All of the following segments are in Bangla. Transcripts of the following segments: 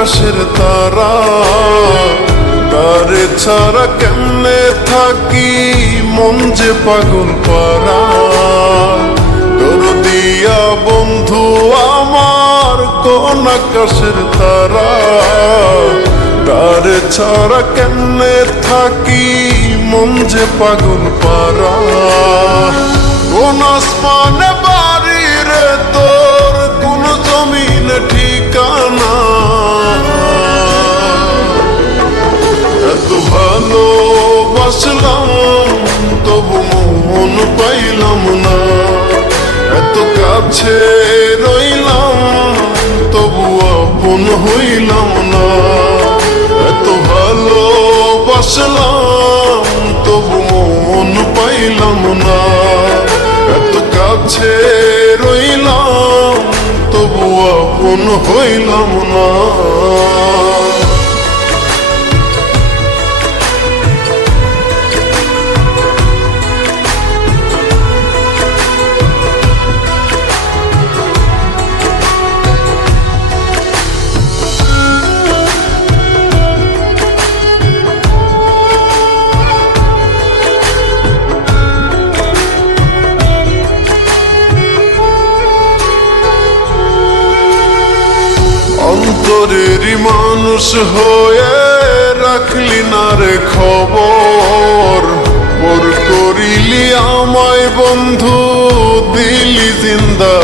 আকাশের তারা, তারে ছাড়া কেমনে থাকি মন যে পাগল পারা। তোর দিয়া বন্ধু আমার কোন আকাশের তারা, তারে ছাড়া কেমনে থাকি মন যে পাগল পারা। কোন আসমানে বাড়ি রে তোর, কোন জমিনে ঠিকানা, এত ভালোবাসলাম তবু মন পাইলাম না। এত কাছে রইলাম তবু আপন হইলাম না। এত ভালোবাসলাম তবু মন পাইলাম না। এত কাছে রইলাম তবু আপন হইলাম না। অন্তরেরই মানুষ হয়ে রাখলি না রে খবর, ওর করিলি আমায় বন্ধু দিলি জিন্দা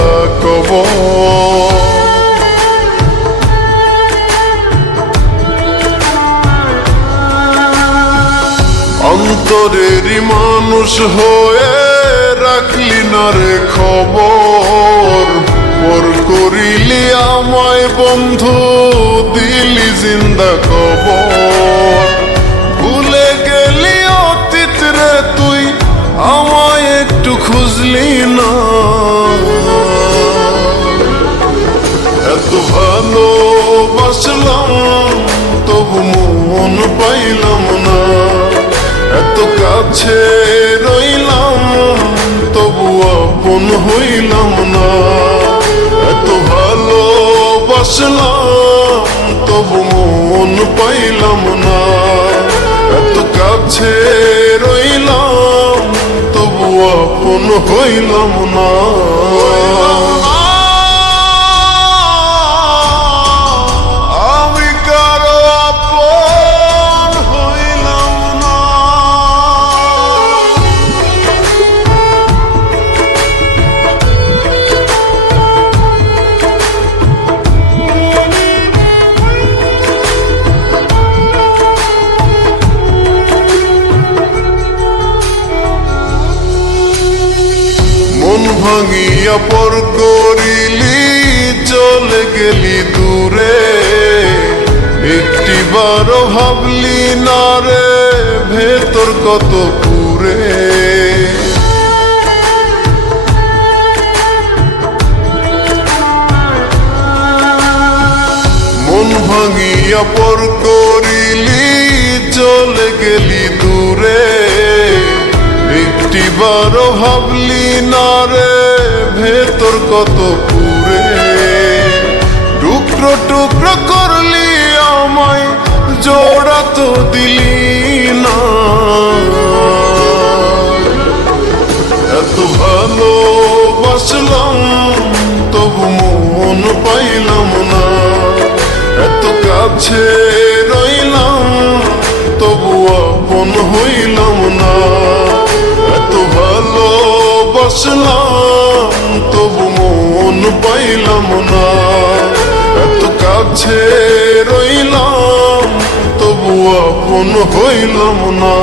কবর। অন্তরেরই মানুষ হয়ে রাখলি না রে খবর, ওর করিলি আমায় বন্ধু দিলি জিন্দা কবর। ভুলে গেলি অতীত রে তুই আমায় একটু খুঁজলি না। এত ভালোবাসলাম তবু মন পাইলাম না। এত কাছে রইলাম তবু আপন হইলাম না। এত ভালোবাসলাম তবু মন পাইলাম না। এত কাছে রইলাম তবু আপন হইলাম না। ভাঙিয়া পর করিলি চলে গেলি দূরে, একটিবারও ভাবলি না রে ভেতর কত পুরে। মন ভাঙিয়া পর করিলি চলে গেলি দূরে, একটিবারও ভাবলি না রে ভেতর কত পুরে। টুকরো টুকরো করলি আমায় জোড়া তো দিলি না। এত ভালোবাসলাম তবু মন পাইলাম না। এত কাছে রইলাম তবু আপন হইলাম না। এত ভালোবাসলাম তবু মন পাইলাম না। এত কাছে রইলাম তবু আপন হইলাম না।